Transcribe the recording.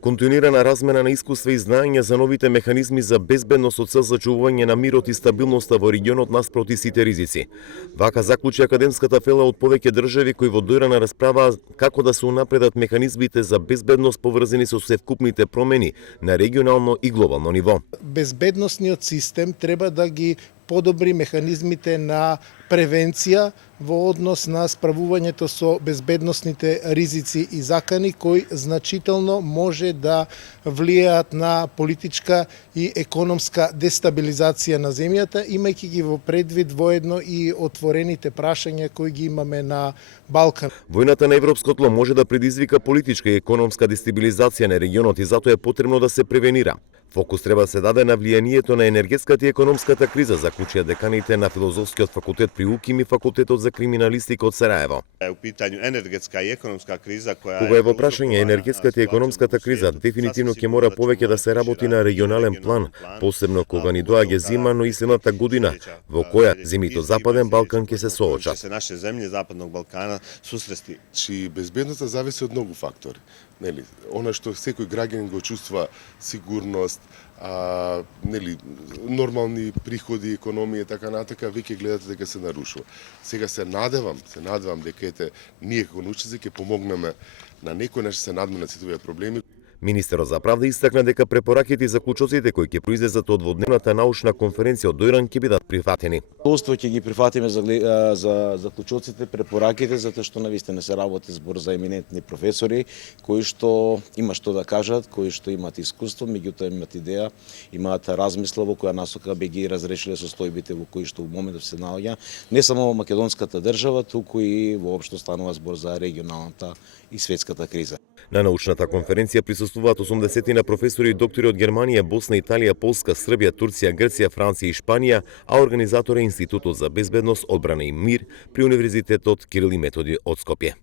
Континуирана размена на искуства и знаења за новите механизми за безбедност со цел зачувување на мирот и стабилноста во регионот наспроти сите ризици. Вака заклучи академската фела од повеќе држави кои во доирана расправаа како да се унапредат механизмите за безбедност поврзани со севкупните промени на регионално и глобално ниво. Безбедносниот систем треба да ги подобри механизмите на превенција во однос на справувањето со безбедносните ризици и закани кои значително може да влијаат на политичка и економска дестабилизација на земјата, имајќи ги во предвид воедно и отворените прашања кои ги имаме на Балкан. Војната на европско тло може да предизвика политичка и економска дестабилизација на регионот и затоа е потребно да се превенира. Фокус треба да се даде на влијанието на енергетската и економската криза, заклучија деканите на Филозофскиот факултет при УКИМ и Факултетот за криминалистика од Сараево. У питању енергетска и економска криза која Кога е во прашање енергетската и економската криза, дефинитивно ќе мора повеќе да се работи на регионален план, посебно кога ни доаѓа зима, но и следната година, во која земјите од Западен Балкан ќе се соочат. се наше земји Западnog Балкана susresti. Чи безбедноста зависи од многу фактори. Нели, она што секој граѓанин го чувства сигурност, нели, нормални приходи, економија, така натака, веќе гледате дека се нарушува. Сега се надевам дека ние како научници ќе помогнеме на некој начин се надменат сите овие проблеми. Министерот за правда истакна дека препораките и заклучоците кои ќе произлезат од водневната научна конференција од Дојран ќе бидат прифатени. Удоволство ќе ги прифатиме за заклучоците, препораките, затоа што навистина се работи збор за еминентни професори кои што има што да кажат, кои што имаат искуство, меѓутоа имаат идеја, имаат размисла во која насока би ги разрешиле состојбите во кои што во моментов се наоѓа не само во македонската држава, туку и воопшто станува збор за регионалната и светската криза. На научната конференција присуствуваат 80 на професори и доктори од Германија, Босна, Италија, Полска, Србија, Турција, Грција, Франција и Шпанија, а организатор е Институтот за безбедност, одбрана и мир при Универзитетот Кирил и Методи од Скопје.